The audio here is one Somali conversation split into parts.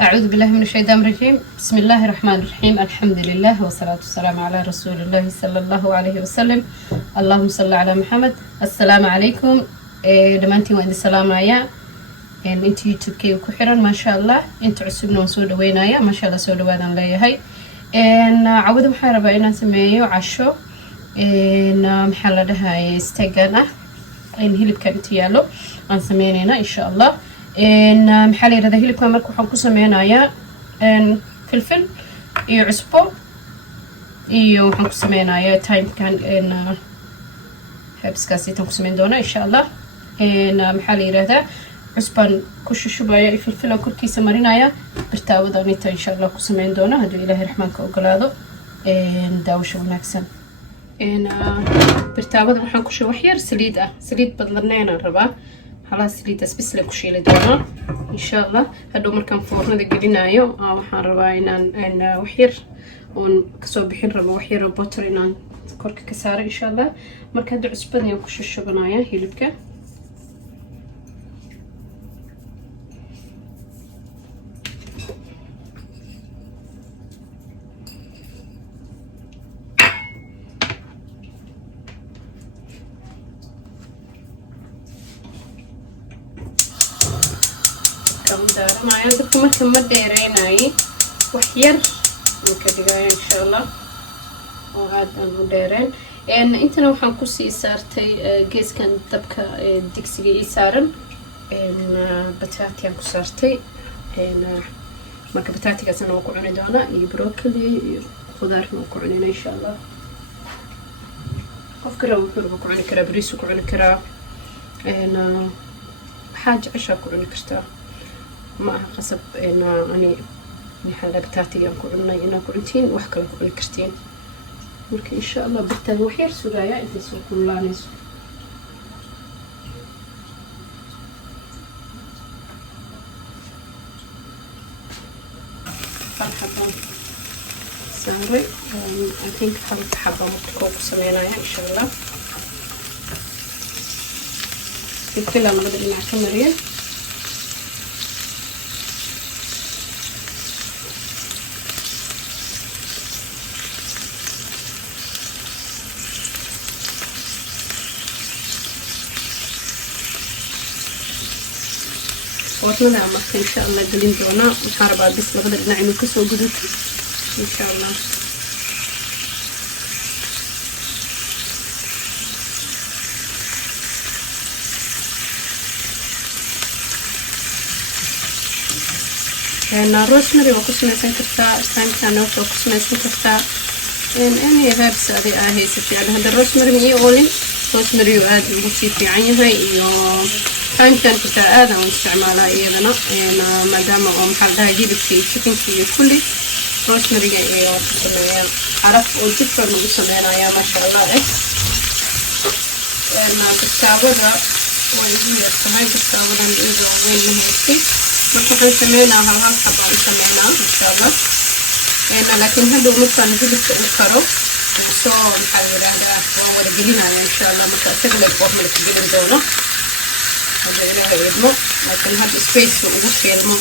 أعوذ بالله من الشيطان الرجيم. بسم الله الرحمن الرحيم. الحمد لله والصلاة والسلام على رسول الله صلى الله عليه وسلم. اللهم صل على محمد. السلام عليكم. دمانتي وين السلام يا انت يوتيوب كي كحرا ما شاء الله انت عسبنا وسود وينايا ما شاء الله سود وادن ليهي ان عود محاربة إن سميه عشو ان محل لها استجانة ان هلب كانت يالو عن سمينينا إن شاء الله ان محل هذا هلب كان مركو حنكو سمينايا ان فلفل iyo cusbo iyo waxaan ku sameynayaa timekan habskaasi tan ku sameyn doona insha Allah maxaa la yiraahdaa cusban ku shushubaya filfil korkiisa marinaya birtaawada inta insha Allah ku sameyn doona hadii Ilaahay raxmaanka ogolaado daawasho wanaagsan birtaawada waxaan ku shubay wax yar saliid badlanayna rabaa خلاص سليد بس لك وشيل دونا إن شاء الله هادو مركان فورنا ذا قلنايو وحن ربا إن وحير ونكسو بحين ربا وحير وبوتر إن كورك كسارة إن شاء الله مركان هادو عسبانيا وكشو الشبنايا هي لبكا معايا دكتور مركب مدة يريناي وحير نكدقايا إن شاء الله وهاد المديرين إن أنت لو حنكوسي صارتي جيس كان تبكى ديكسي يسارن إن بتاتي أنكو صارتي إن ما كبتاتي كاسنا وقعني دونا يبروكلي خضار وقعني إن شاء الله أفكر وحول وقعني كرا بريس وقعني كرا إن حاجة عشاء وقعني كرتا ما قصب إنه أني محل بتاعتي ينكو عنا ينكو عنتين وحكا ينكو الكرتين ولكن إن شاء الله بالتالي وحير سرايا إنتي سوق الله نسو حبة ساري I think حبة متكوك سميناها إن شاء الله الكلام بدأ نعمل مريم وطلنا عمك إن شاء الله قلين دونا وحاربها بس لغدا نعمل كسو قدوك إن شاء الله يعني الروزماري وقسمة سنكرتا سانكا نوت وقسمة سنكرتا يعني غابس هذه هي ستي على هذا الروزماري من يقولين روزماري وعاد بسيط في عينها يو كان كتا هذا واستعمالها أيضا يعني ما دام محلها جيبك في تشيكن في كل روزماري أيوة كسمية عرف وجدت من كسمينا يا ما شاء الله ما بتساويها ويجي كمان بتساويها نقول وين من هيك مركب سمينا هالحبة سمينا إن شاء الله يعني لكن هذا مثلا جبت الكرو وصو محل هذا هو اللي جلينا إن شاء الله متأكد لك وهم اللي تجيلين دونا هذا إلى يدمو لكن هذا سبيس وقوش يلمو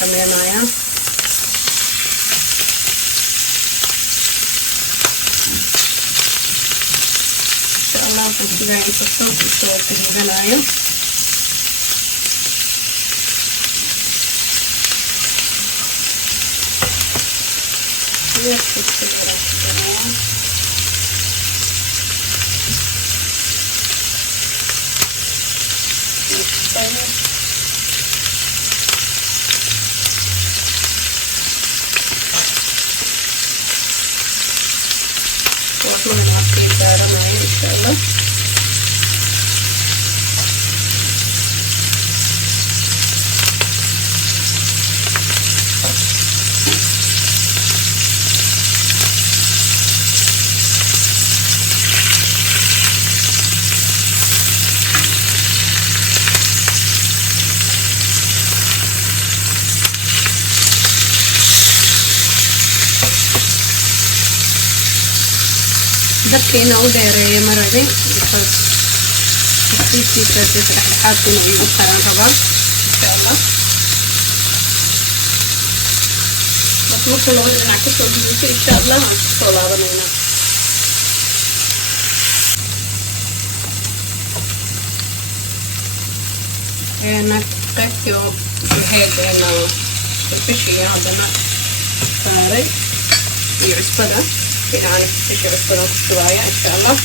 سمينا يا إن شاء الله بنتجاه يتصل وصو تجيبنا يا وأطلع العصير دارنا معي إن شاء الله دبكينا وديري مرادين because في درجة الحرارة إنه يبقى ربع إن شاء الله marka labada dhinac ka soo guduuto insha allah aan ku soo laabanaynaa. qaybtii oo ahayd filfishiga haddana saaray iyo cusbada fiican filfishi cusbada ku shubaaya insha allah.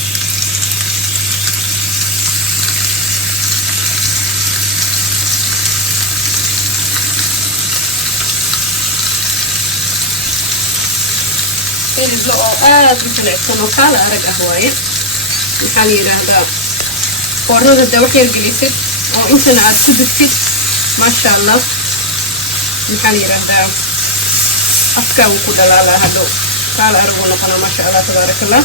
hilibla oo aad u jilicsan oo kaala arag ah waaye. maxaa la yidhaahdaa foornada haddaa wax yar gelisid oo intana aad ku dugtid maasha allah maxaa la yidhaahdaa afkaa wuu ku dhalaalaa hadhow kaala arag uu noqona maasha allah tabaaraka allah.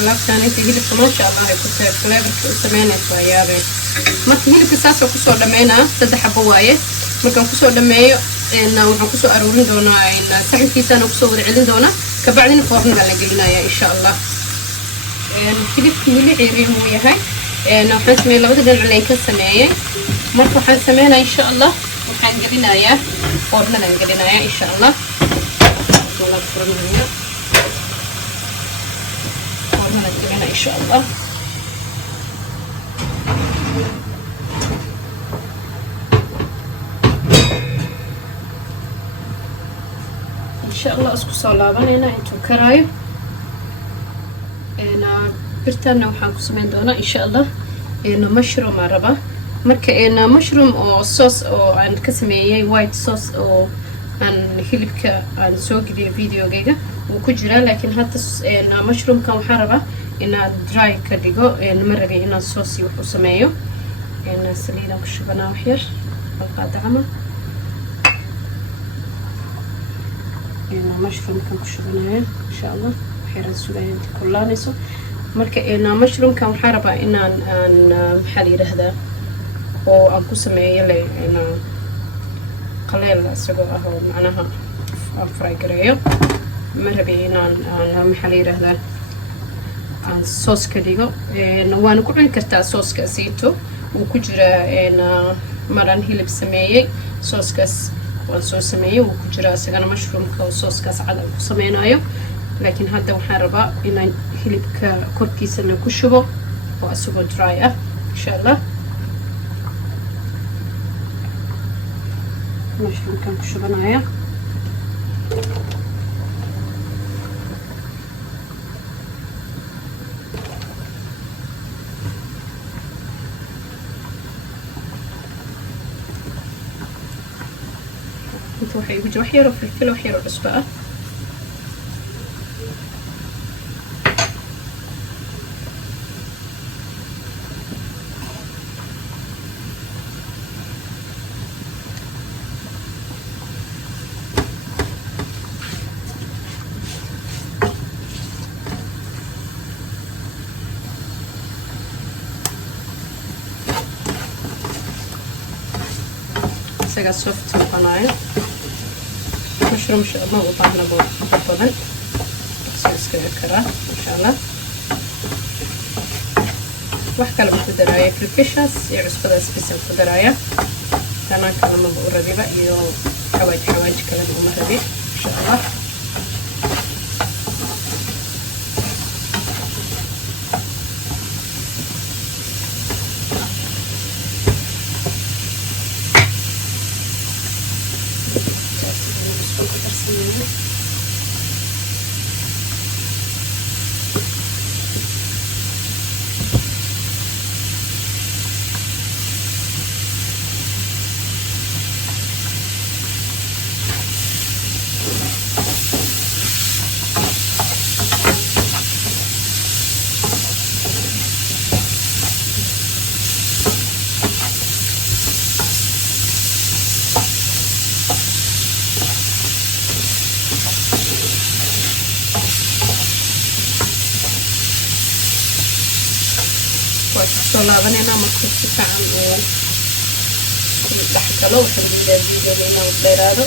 alaabtaan inta hilibka maasha allah ay ku tahay fleebarka u sameynaysaa yaabeen. marka hilibka saasoo kusoo dhammeynaa 3 xabo waaye. markaan kusoo dhammeeyo waxaan kusoo aruurin doonaa saxankiisana kusoo wada celin doonaa kabacdina foornada la gelinaya insha allah. hilibka weli ciiriin wuu yahay. waxaan sameeyey labada dhinac leen ka sameeyey. marka waxaan sameynaa insha allah waxaan gelinayaa foornadan gelinayaa insha allah. foornadan gelina insha allah. insha allah isku soo laabanayna intuu karaayo. birtana waxaan ku sameyn doonaa insha allah mushroom aan rabaa. marka mushroom oo sauce oo aan ka sameeyey white sauce oo aan hilibka aan soo geliyay videogayga wuu ku jiraa. laakiin hadda mushroomkan waxaan rabaa inaan dry ka dhigo. ma rabin inaan sauce wax u sameeyo. saliidaan ku shubanaa wax yar balqaada camal. mushroomkan ku shubanaya insha allah waxyaraan sugaya inta kullaanayso. marka mushroomkan waxaan rabaa inaan maxaa la yidhaahdaa oo aan ku sameeyo le qaleel isagoo ah oo macnaha aan fry gareeyo. ma rabi inaan maxaa la yidhaahdaa aan sauce ka dhigo. waana ku cuni kartaa sauceka siito wuu ku jiraa. maraan hilib sameeyey saucekaas waan soo sameeyey wuu ku jiraa isagana mushroomka oo saucekaas cad aan ku sameynayo. laakiin hadda waxaan rabaa inaan hilibka korkiisana ku shubo oo isagoo dry ah insha allah. mushroomkan ku shubanaya. inta waxay igu jira wax yaroo filfil wax yaroo cusbo ah. isaga soft noqonayo. mushroom ma u baahna badan soo iska karaa insha allah. wax kale ku daraya filfishaas iyo cusbadaas bisan ku daraya. tanaan kale ma u rabiba iyo xawaaj kale ma rabi insha allah. soo laabanayna marka si fiican oo dhaxkalo waxaan diidaa inaan dheeraado.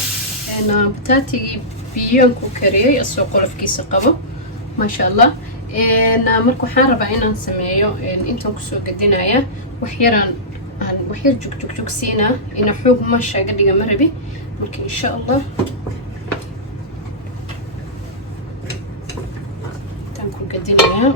bataatigii biyo ku kariyay asoo qolofkiisa qabo maasha allah. Marka waxaan rabaa inaan sameeyo intaan kusoo gadinaya wax yar jug siinaa ina xoog maasha iga dhiga ma rabi. marka insha allah intaan ku gadinaya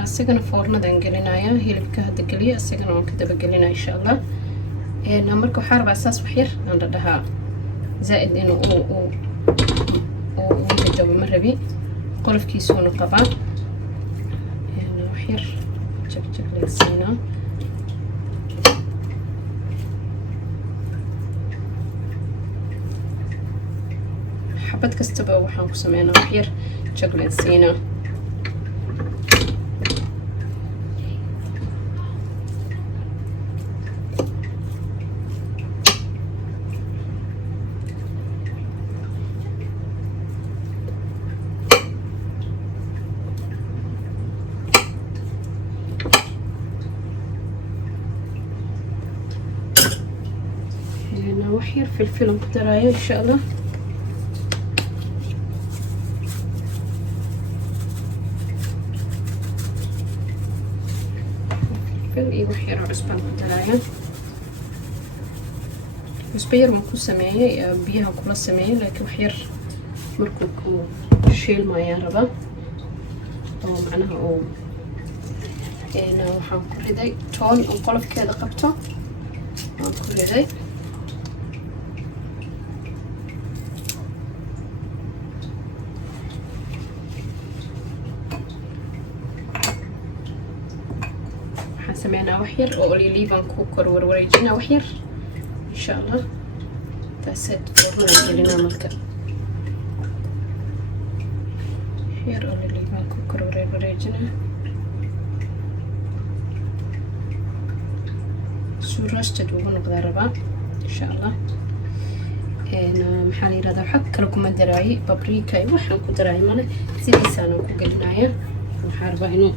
asagana foornadan gelinaya hilibka hadda geliya asagana waan ka daba gelinaya insha allah. marka waxaa rabaa saas wax yar aan dhadhahaa zaaid inuu jajabo ma rabi qolofkiisuuna qabaa. wax yar jagjag leegsiinaa xabad kastaba waxaan ku sameynaa wax yar jag leegsiinaa. وحير فلفل كدراية إن شاء الله. فلفل وحير عصبان كدراية عصبير مكو سمية بيها كل سمية لكن وحير مركو شيل ما ياربا أو معناها أو أنا وحن كل ذي تون انقلب كذا قبته كل ذي سمعنا وحير وأوليفان كوكر وروريجينا وحير إن شاء الله. تاسد فورنا جلنا ملكا وحير أوليفان كوكر وروريجينا سوراش تدوغن بضربا إن شاء الله. أنا محالي هذا حق لكم الدراي بابريكا وحن كدراي ماله زي لسانه كقلنايا وحاربا إنه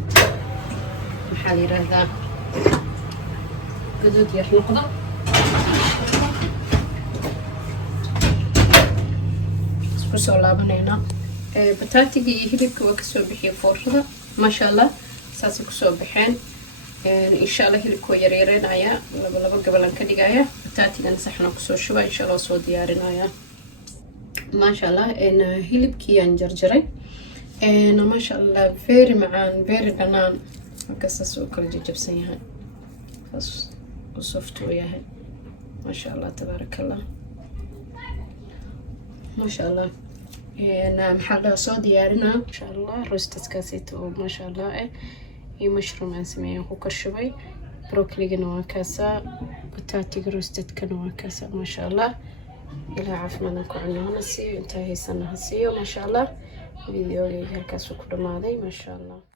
محالي هذا قدود يا نقطة سبسو لابنينا بتاتيجي هليبك وكسو بحي فوردا ما شاء الله ساسو كسو بحين إن شاء الله هليبك ويريرين عيا لبا قبل كديجايا بتاتيجي نسحنا كسو شوي إن شاء الله صو ديارين عيا ما شاء الله إن هليبك ينجرجري إن ما شاء الله فيري معان فيري بنان قصص وكل جبسين هاي بس وصفت وياها ما شاء الله تبارك الله ما شاء الله. أنا محلها صودي يارنا ما شاء الله روستة كاسيتو ما شاء الله مشروم أنسميه كوكر شوي بروكلي جنوا كاسة بتاتي روستة كنوا كاسة ما شاء الله. إلى عافنا نكون عنها نسي انتهي سنة هسيو ما شاء الله. فيديو هالكاسو كل ماضي ما شاء الله.